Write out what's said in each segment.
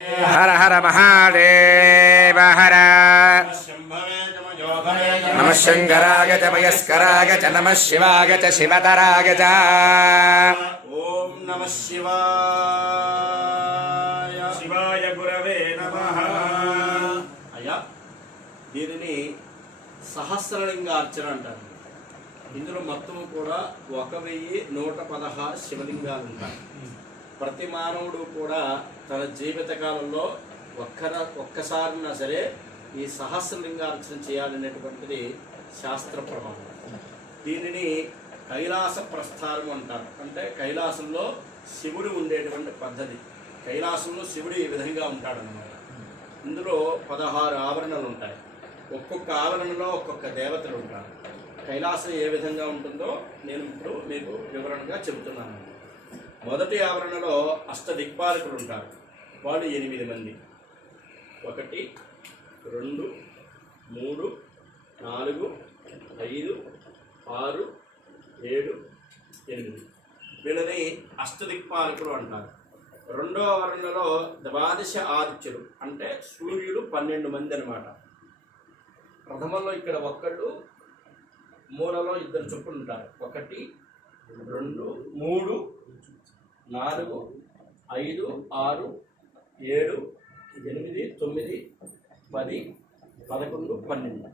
హర హర మహాదేవ హర. నమ చ వయస్కరాయ చ నమ శివాయ చ శివతరాయ చ. ఓం నమ శివాయ. శివాయ గురవే నమ. అయ్యా దీనిని సహస్రలింగార్చన అంటారు. ఇందులో మొత్తం కూడా ఒక వెయ్యి నూట పదహారు శివలింగాలు ఉంటాయి ప్రతి మానవుడు కూడా తన జీవిత కాలంలో ఒక్కసారినా సరే ఈ సహస్రలింగార్చన చేయాలనేటువంటిది శాస్త్ర ప్రమాణం దీనిని కైలాస ప్రస్థానం అంటారు. అంటే కైలాసంలో శివుడు ఉండేటువంటి పద్ధతి. కైలాసంలో శివుడు ఈ విధంగా ఉంటాడనమాట ఇందులో పదహారు ఆవరణలు ఉంటాయి. ఒక్కొక్క ఆవరణలో ఒక్కొక్క దేవతలు ఉంటారు. కైలాసం ఏ విధంగా ఉంటుందో నేను ఇప్పుడు మీకు వివరణగా చెబుతున్నాను. మొదటి ఆవరణలో అష్ట దిక్పాలకులు ఉంటారు వాళ్ళు ఎనిమిది మంది. ఒకటి రెండు మూడు నాలుగు ఐదు ఆరు ఏడు ఎనిమిది. వీళ్ళని అష్టదిక్పాలకులు అంటారు. రెండో ఆవరణలో ద్వాదశ ఆదిత్యులు అంటే సూర్యుడు పన్నెండు మంది అనమాట ప్రథమంలో ఇక్కడ ఒక్కళ్ళు మూలలో ఇద్దరు చొప్పులు ఉంటారు. ఒకటి రెండు మూడు నాలుగు ఐదు ఆరు ఏడు ఎనిమిది తొమ్మిది పది పదకొండు పన్నెండు.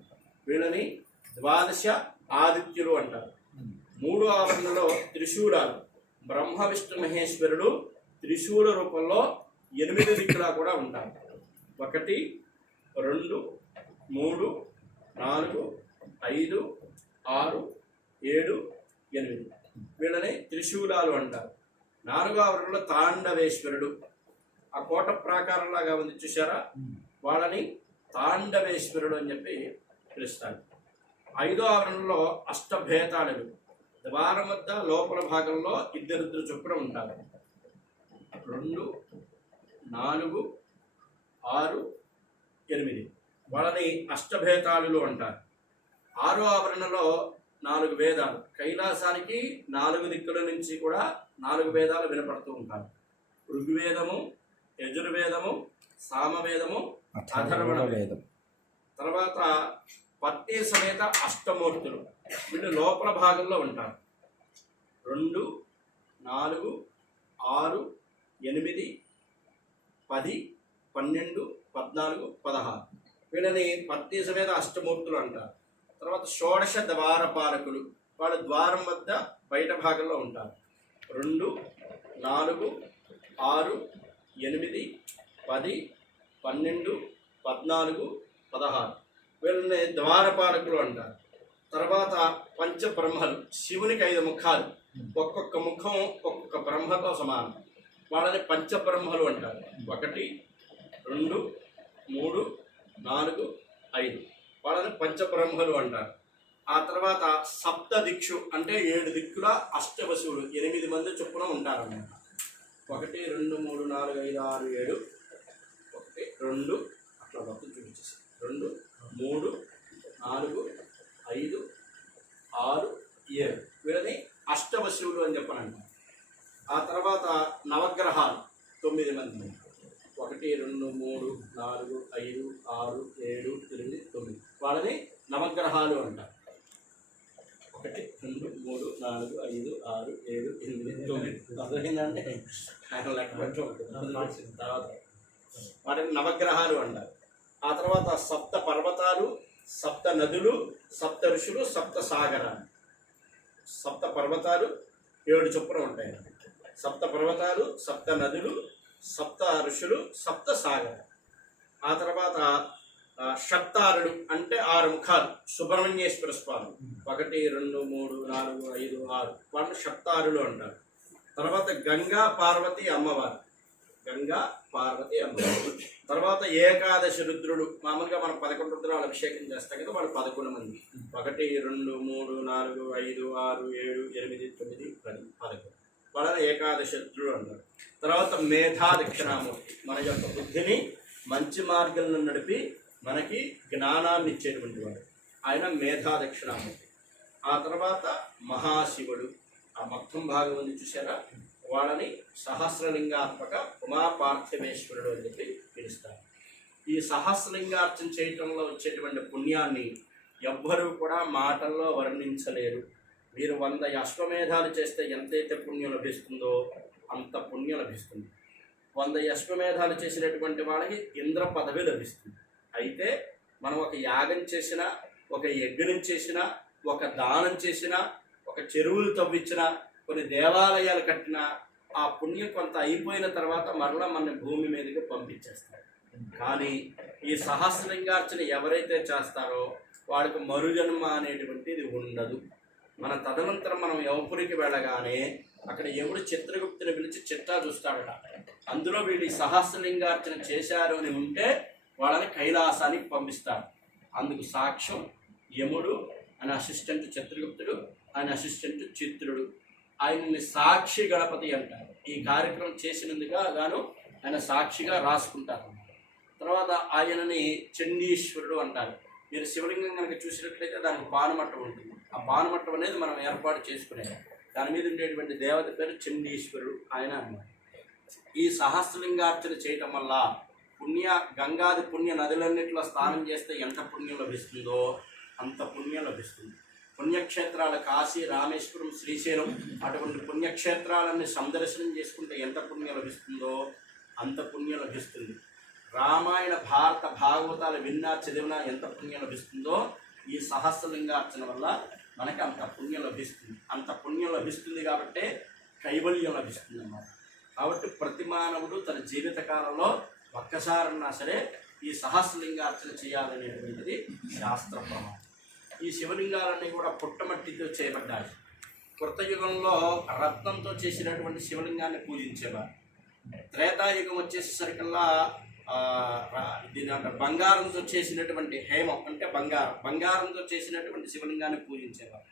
వీళ్ళని ద్వాదశ ఆదిత్యులు అంటారు. మూడు ఆవరణలో త్రిశూలాలు. బ్రహ్మ విష్ణు మహేశ్వరుడు త్రిశూల రూపంలో ఎనిమిది దిక్కులా కూడా ఉంటారు. ఒకటి రెండు మూడు నాలుగు ఐదు ఆరు ఏడు ఎనిమిది. వీళ్ళని త్రిశూలాలు అంటారు. నాలుగో ఆవరణలో తాండవేశ్వరుడు. ఆ కోట ప్రాకారంలాగా ఉంది చూసారా వాళ్ళని తాండవేశ్వరుడు అని చెప్పి పిలుస్తారు. ఐదో ఆవరణలో అష్టభేతాళుడు ద్వారం వద్ద లోపల భాగంలో ఇద్దరిద్దరు చొప్పున ఉంటారు. రెండు నాలుగు ఆరు ఎనిమిది. వాళ్ళని అష్టభేతాళులు అంటారు. ఆరో ఆవరణలో నాలుగు వేదాలు. కైలాసానికి నాలుగు దిక్కుల నుంచి కూడా నాలుగు వేదాలు వినపడుతూ ఉంటారు ఋగ్వేదము యజుర్వేదము సామవేదము అథర్వణ వేదం తర్వాత పత్ని సమేత అష్టమూర్తులు. వీళ్ళు లోపల భాగంలో ఉంటారు. రెండు నాలుగు ఆరు ఎనిమిది పది పన్నెండు పద్నాలుగు పదహారు. వీళ్ళని పత్ని సమేత అష్టమూర్తులు అంటారు. తర్వాత షోడశ ద్వారపాలకులు. వాళ్ళ ద్వారం వద్ద బయట భాగంలో ఉంటారు. రెండు నాలుగు ఆరు ఎనిమిది పది పన్నెండు పద్నాలుగు పదహారు. వీళ్ళని ద్వారపాలకులు అంటారు. తర్వాత పంచబ్రహ్మలు శివునికి ఐదు ముఖాలు. ఒక్కొక్క ముఖం ఒక్కొక్క బ్రహ్మతో సమానం. వాళ్ళని పంచబ్రహ్మలు అంటారు. ఒకటి రెండు మూడు నాలుగు ఐదు. వాళ్ళని పంచబ్రహ్మలు అంటారు. ఆ తర్వాత సప్త దిక్షు అంటే ఏడు దిక్కుల అష్టవశువులు ఎనిమిది మంది చొప్పున ఉంటారన్నమాట. ఒకటి రెండు మూడు నాలుగు ఐదు ఆరు ఏడు ఒకటి రెండు అట్లా మొత్తం చూపించేసి. రెండు మూడు నాలుగు ఐదు ఆరు ఏడు. వీళ్ళని అష్టవశువులు అని చెప్పనంట. ఆ తర్వాత నవగ్రహాలు తొమ్మిది మంది. ఒకటి రెండు మూడు నాలుగు ఐదు ఆరు ఏడు ఎనిమిది తొమ్మిది. వాళ్ళని నవగ్రహాలు అంటారు. మూడు నాలుగు ఐదు ఆరు ఏడు ఎనిమిది తొమ్మిది. అర్థమైందంటే ఆయన లెక్క పెట్టి తర్వాత. వాటిని నవగ్రహాలు అంటారు. ఆ తర్వాత సప్త పర్వతాలు సప్త నదులు సప్త ఋషులు సప్త సాగరాలు. సప్త పర్వతాలు ఏడు చొప్పున ఉంటాయి. సప్త పర్వతాలు సప్త నదులు సప్త ఋషులు సప్త సాగరాలు. ఆ తర్వాత షప్తారుడు అంటే ఆరు ముఖాలు. సుబ్రహ్మణ్యేశ్వర స్వామి. ఒకటి రెండు మూడు నాలుగు ఐదు ఆరు. వాళ్ళు షప్తారులు అంటారు. తర్వాత గంగా పార్వతి అమ్మవారు. గంగా పార్వతి అమ్మవారు. తర్వాత ఏకాదశి రుద్రుడు. మామూలుగా మనం పదకొండు రుద్రాలు అభిషేకం చేస్తాం కదా వాళ్ళు పదకొండు మంది. ఒకటి రెండు మూడు నాలుగు ఐదు ఆరు ఏడు ఎనిమిది తొమ్మిది పది పదకొండు. వాళ్ళని ఏకాదశి రుద్రుడు అంటారు. తర్వాత మేధా దక్షిణామూర్తి మన యొక్క బుద్ధిని మంచి మార్గంలో నడిపి మనకి జ్ఞానాన్ని ఇచ్చేటువంటి వాడు. ఆయన మేధాదక్షిణామూర్తి. ఆ తర్వాత మహాశివుడు. ఆ మొత్తం భాగం ఉంది చూసారా వాళ్ళని సహస్రలింగాత్మక ఉమాపార్థివేశ్వరుడు అని చెప్పి ఈ సహస్రలింగార్చన చేయటంలో వచ్చేటువంటి పుణ్యాన్ని ఎవ్వరూ కూడా మాటల్లో వర్ణించలేరు. మీరు వంద అశ్వమేధాలు చేస్తే ఎంతైతే పుణ్యం లభిస్తుందో అంత పుణ్యం లభిస్తుంది. వంద అశ్వమేధాలు చేసినటువంటి వాళ్ళకి ఇంద్ర పదవి లభిస్తుంది. అయితే మనం ఒక యాగం చేసినా ఒక యజ్ఞం చేసినా ఒక దానం చేసినా ఒక చెరువులు తవ్వించినా కొన్ని దేవాలయాలు కట్టినా ఆ పుణ్యం కొంత అయిపోయిన తర్వాత మరలా మన భూమి మీదకి పంపించేస్తారు. కానీ ఈ సహస్రంగార్చన ఎవరైతే చేస్తారో వాడికి మరుజన్మ అనేటువంటిది ఉండదు. మన తదనంతరం మనం యవపురికి వెళ్ళగానే అక్కడ ఎవడు చిత్రగుప్తుని పిలిచి చిట్టా చూస్తాడట. అందులో వీళ్ళు ఈ సహస్రలింగార్చన చేశారు అని ఉంటే వాళ్ళని కైలాసానికి పంపిస్తారు. అందుకు సాక్ష్యం యముడు ఆయన అసిస్టెంట్ చిత్రగుప్తుడు ఆయన అసిస్టెంట్ చిత్రుడు. ఆయన్ని సాక్షి గణపతి అంటారు. ఈ కార్యక్రమం చేసినందుగా గాను ఆయన సాక్షిగా రాసుకుంటారు. తర్వాత ఆయనని చండీశ్వరుడు అంటారు. మీరు శివలింగం కనుక చూసినట్లయితే దానికి బాణమట్టం ఉంటుంది. ఆ బాణమట్టం అనేది మనం ఏర్పాటు చేసుకునేది దాని మీద ఉండేటువంటి దేవత పేరు చండీశ్వరుడు ఆయన అన్నమాట. ఈ సహస్రలింగార్చన చేయటం వల్ల పుణ్య గంగాది పుణ్య నదులన్నింటిలో స్నానం చేస్తే ఎంత పుణ్యం లభిస్తుందో అంత పుణ్యం లభిస్తుంది. పుణ్యక్షేత్రాల కాశీ రామేశ్వరం శ్రీశైలం అటువంటి పుణ్యక్షేత్రాలన్నీ సందర్శనం చేసుకుంటే ఎంత పుణ్యం లభిస్తుందో అంత పుణ్యం లభిస్తుంది. రామాయణ భారత భాగవతాలు విన్నా చదివినా ఎంత పుణ్యం లభిస్తుందో ఈ సహస్రలింగార్చన వల్ల మనకి అంత పుణ్యం లభిస్తుంది. అంత పుణ్యం లభిస్తుంది కాబట్టే కైవల్యం లభిస్తుంది అన్నమాట కాబట్టి ప్రతి మానవుడు తన జీవితకాలంలో ఒక్కసారన్నా సరే ఈ సహస్రలింగార్చన చేయాలనేటువంటిది శాస్త్ర ప్రమాణం ఈ శివలింగాలన్నీ కూడా పుట్టమట్టితో చేయబడ్డాయి. కృతయుగంలో రత్నంతో చేసినటువంటి శివలింగాన్ని పూజించేవారు. త్రేతాయుగం వచ్చేసరికల్లా దీని బంగారంతో చేసినటువంటి హేమం అంటే బంగారం బంగారంతో చేసినటువంటి శివలింగాన్ని పూజించేవారు.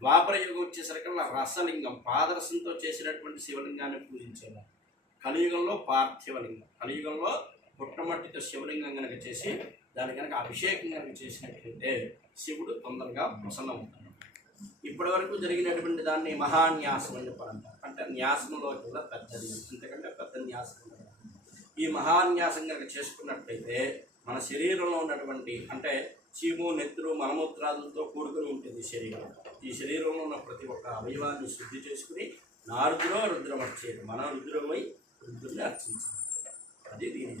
ద్వాపర యుగం వచ్చేసరికల్లా రసలింగం పాదరసంతో చేసినటువంటి శివలింగాన్ని పూజించేవారు. కలియుగంలో పార్థివలింగం కలియుగంలో పుట్టమట్టితో శివలింగం కనుక చేసి దాన్ని కనుక అభిషేకం కనుక చేసినట్లయితే శివుడు తొందరగా ప్రసన్నమవుతాడు. ఇప్పటి వరకు జరిగినటువంటి దాన్ని మహాన్యాసం అని చెప్పారు అంటే న్యాసంలో కూడా పెద్దది ఎందుకంటే పెద్ద న్యాసం ఈ మహాన్యాసం కనుక చేసుకున్నట్లయితే మన శరీరంలో ఉన్నటువంటి అంటే చీము నెత్తురు మలమూత్రాలతో కూడుకుని ఉంటుంది శరీరం. ఈ శరీరంలో ఉన్న ప్రతి ఒక్క అవయవాన్ని శుద్ధి చేసుకుని నారుద్రో రుద్రం వచ్చేది మన రుద్రమై రుద్రుని అర్చించాలి అది దీని